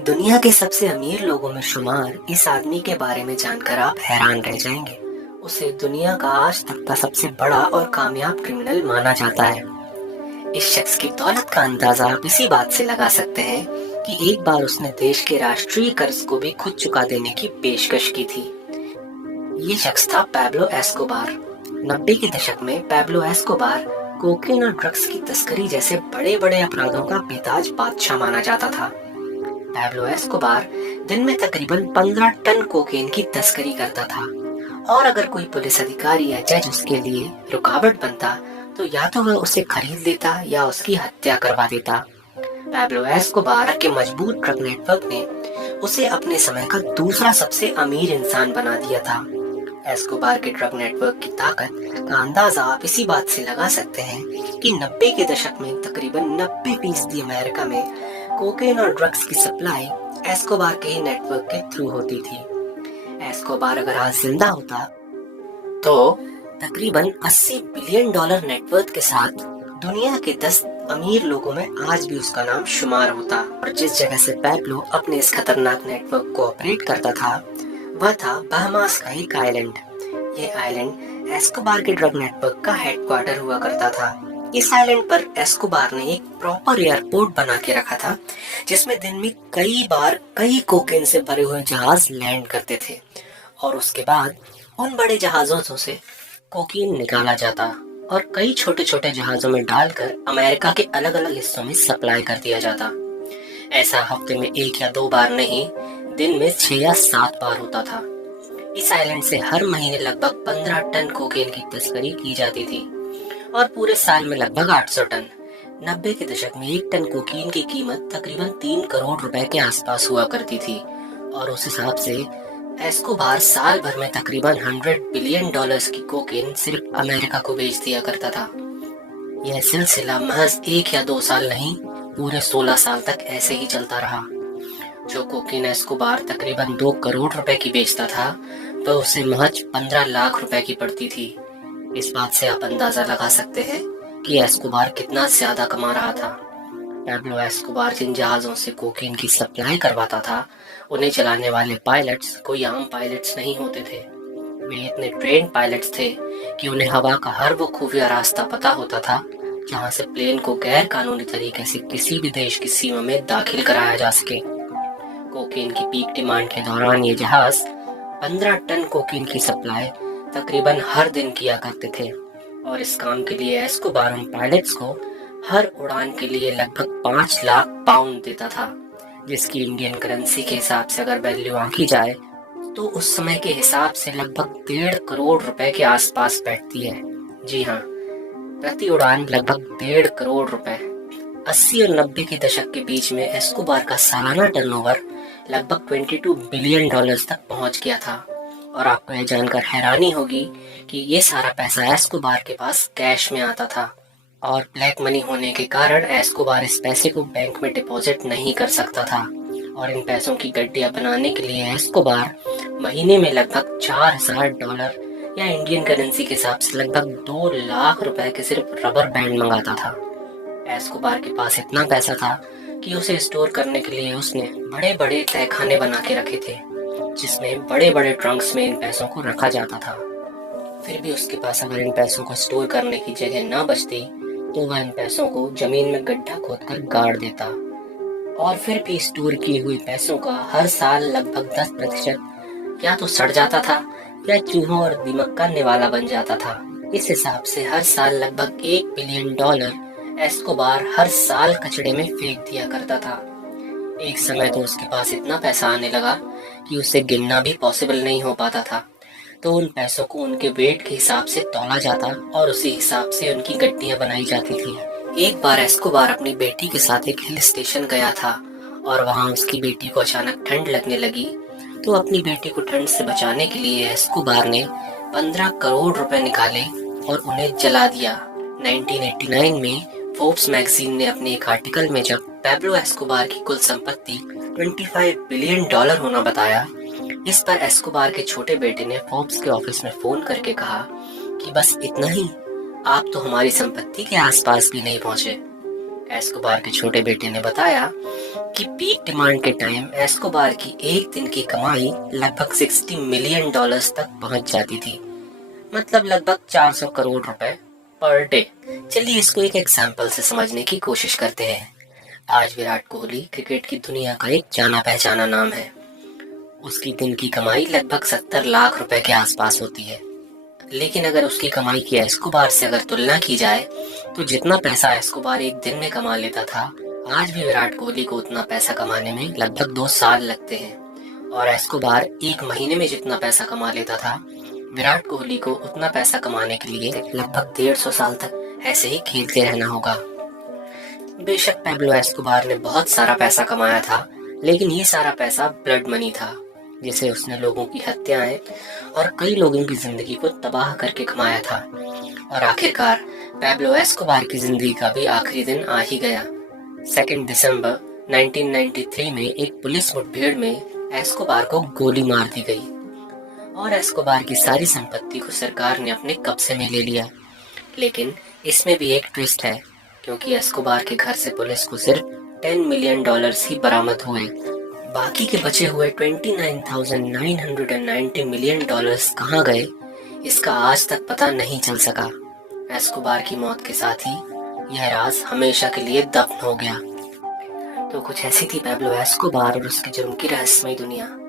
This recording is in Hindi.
दुनिया के सबसे अमीर लोगों में शुमार इस आदमी के बारे में जानकर आप हैरान रह जाएंगे। उसे दुनिया का आज तक का सबसे बड़ा और कामयाब क्रिमिनल माना जाता है। इस शख्स की दौलत का अंदाजा आप इसी बात से लगा सकते हैं कि एक बार उसने देश के राष्ट्रीय कर्ज को भी खुद चुका देने की पेशकश की थी। ये शख्स था पैब्लो एस्कोबार। 90 के दशक में पैब्लो एस्कोबार कोकेन और ड्रग्स की तस्करी जैसे बड़े बड़े अपराधों का बेताज बादशाह माना जाता था। पैब्लो एस्कोबार दिन में तकरीबन 15 टन कोकेन की तस्करी करता था और अगर कोई पुलिस अधिकारी या जज उसके लिए रुकावट बनता तो या तो वह उसे खरीद लेता या उसकी हत्या करवा देता। पैब्लो एस्कोबार के मजबूत ड्रग नेटवर्क ने उसे अपने समय का दूसरा सबसे अमीर इंसान बना दिया था। एस्कोबार के ड्रग नेटवर्क की ताकत का अंदाजा आप इसी बात से लगा सकते हैं कि 90 के दशक में तकरीबन 90% अमेरिका में कोकेन और ड्रग्स की सप्लाई एस्कोबार के ही नेटवर्क के थ्रू होती थी। एस्कोबार अगर आज जिंदा होता तो तकरीबन $80 बिलियन नेटवर्क के साथ दुनिया के 10 अमीर लोगों में आज भी उसका नाम शुमार होता। और जिस जगह से पैब्लो अपने इस खतरनाक नेटवर्क को ऑपरेट करता था वह था बहामास का एक आइलैंड। ये आइलैंड एस्कोबार के ड्रग नेटवर्क का हेडक्वार्टर हुआ करता था। इस आइलैंड पर एस्कोबार ने एक प्रॉपर एयरपोर्ट बना के रखा था जिसमें दिन में कई बार कई कोकेन से भरे हुए जहाज लैंड करते थे और उसके बाद उन बड़े जहाजों से कोकेन निकाला जाता और कई छोटे छोटे जहाजों में डालकर अमेरिका के अलग अलग हिस्सों में सप्लाई कर दिया जाता। ऐसा हफ्ते में 1 या 2 बार नहीं, दिन में 6 या 7 बार होता था। इस आइलैंड से हर महीने लगभग 15 टन कोकेन की तस्करी की जाती थी और पूरे साल में लगभग 800 टन। 90 के दशक में 1 टन कोकीन की कीमत तकरीबन 3 करोड़ रुपए के आसपास हुआ करती थी और उस हिसाब से एस्कोबार साल भर में तकरीबन $100 बिलियन की कोकेन सिर्फ अमेरिका को बेच दिया करता था। यह सिलसिला महज 1 या 2 साल नहीं, पूरे 16 साल तक ऐसे ही चलता रहा। जो कोकेन एस्कोबार तकरीबन 2 करोड़ रुपए की बेचता था वह उसे महज 15 लाख रुपए की पड़ती थी। इस बात से आप अंदाजा लगा सकते हैं कि एस्कोबार कितना ज्यादा कमा रहा था। पैब्लो एस्कोबार जिन जहाजों से कोकेन की सप्लाई करवाता था उन्हें चलाने वाले पायलट्स कोई आम पायलट्स नहीं होते थे। वे इतने ट्रेन पायलट्स थे कि उन्हें हवा का हर वो खुफिया रास्ता पता होता था जहां से प्लेन को गैर कानूनी तरीके से किसी भी देश की सीमा में दाखिल कराया जा सके। कोकेन की पीक डिमांड के दौरान ये जहाज 15 टन कोकेन की सप्लाई तकरीबन हर दिन किया करते थे और इस काम के लिए एस्कोबार उन पायलट्स को हर उड़ान के लिए लगभग 5 लाख पाउंड देता था, जिसकी इंडियन करेंसी के हिसाब से अगर वैल्यू आंकी जाए तो उस समय के हिसाब से लगभग 1.5 करोड़ रुपए के आसपास बैठती है। जी हाँ, प्रति उड़ान लगभग 1.5 करोड़ रुपए। 80 और 90 के दशक के बीच में एस्कोबार का सालाना टर्नओवर लगभग $22 बिलियन तक पहुंच गया था और आपको यह जानकर हैरानी होगी कि ये सारा पैसा एस्कोबार के पास कैश में आता था और ब्लैक मनी होने के कारण एस्कोबार इस पैसे को बैंक में डिपॉजिट नहीं कर सकता था और इन पैसों की गड्डियां बनाने के लिए एस्कोबार महीने में लगभग $4,000 या इंडियन करेंसी के हिसाब से लगभग 2 लाख रुपए के सिर्फ रबर बैंड मंगाता था। एस्कोबार के पास इतना पैसा था कि उसे स्टोर करने के लिए उसने बड़े बड़े तहखाने बना के रखे थे जिसमें बड़े बड़े ट्रंक्स में इन पैसों को रखा जाता था। फिर भी उसके पास अगर इन पैसों को स्टोर करने की जगह ना बचती तो वह इन पैसों को जमीन में गड्ढा खोदकर गाड़ देता और फिर भी स्टोर किए हुए पैसों का हर साल लगभग 10% या तो सड़ जाता था या चूहों और दीमक का निवाला बन जाता था। इस हिसाब से हर साल लगभग $1 बिलियन एस्कोबार हर साल कचड़े में फेंक दिया करता था। एक समय तो उसके पास इतना पैसा आने लगा कि उसे गिनना भी पॉसिबल नहीं हो पाता था, तो उन पैसों को उनके वेट के हिसाब से तौला जाता और उसी हिसाब से उनकी गड्डियां बनाई जाती थी। एक बार एस्कोबार अपनी बेटी के साथ एक हिल स्टेशन गया था और वहां उसकी बेटी को अचानक ठंड लगने लगी, तो अपनी बेटी को ठंड से बचाने के लिए एस्कोबार ने 15 करोड़ रुपए निकाले और उन्हें जला दिया। 1989 में फोर्ब्स मैगजीन ने अपने एक आर्टिकल में जब पैब्लो एस्कोबार की कुल संपत्ति $25 बिलियन होना बताया, इस पर एस्कोबार के छोटे बेटे ने फोर्ब्स के ऑफिस में फोन करके कहा कि बस इतना ही, आप तो हमारी संपत्ति के आसपास भी नहीं पहुंचे। एस्कोबार के छोटे बेटे ने बताया कि पीक डिमांड के टाइम एस्कोबार की एक दिन की कमाई लगभग $60 मिलियन तक पहुंच जाती थी, मतलब लगभग 400 करोड़ रुपए पर डे। चलिए इसको एक एग्जाम्पल से समझने की कोशिश करते हैं। आज विराट कोहली क्रिकेट की दुनिया का एक जाना पहचाना नाम है। उसकी दिन की कमाई लगभग 70 लाख रुपए के आसपास होती है। लेकिन अगर उसकी कमाई की एस्कोबार से अगर तुलना की जाए तो जितना पैसा एस्कोबार एक दिन में कमा लेता था, आज भी विराट कोहली को उतना पैसा कमाने में लगभग 2 साल लगते हैं। और एस्कोबार एक महीने में जितना पैसा कमा लेता था, विराट कोहली को उतना पैसा कमाने के लिए लगभग 150 साल तक ऐसे ही खेलते रहना होगा। बेशक पैब्लो एस्कोबार ने बहुत सारा पैसा कमाया था, लेकिन ये सारा पैसा ब्लड मनी था, जिसे उसने लोगों की हत्याएं और कई लोगों की जिंदगी को तबाह करके कमाया था। और आखिरकार पैब्लो एस्कोबार की जिंदगी का भी आखिरी दिन आ ही गया। 2 दिसंबर 1993 में एक पुलिस मुठभेड़ में एस्कोबार को गोली मार दी गई और एस्कोबार की सारी संपत्ति को सरकार ने अपने कब्जे में ले लिया। लेकिन इसमें भी एक ट्विस्ट है, क्योंकि एस्कोबार के घर से पुलिस को सिर्फ $10 मिलियन ही बरामद हुए। बाकी के बचे हुए $29,990 मिलियन कहाँ गए, इसका आज तक पता नहीं चल सका। एस्कोबार की मौत के साथ ही यह राज हमेशा के लिए दफन हो गया। तो कुछ ऐसी थी पैब्लो एस्कोबार और उसके जुर्म की रहस्यमयी दुनिया।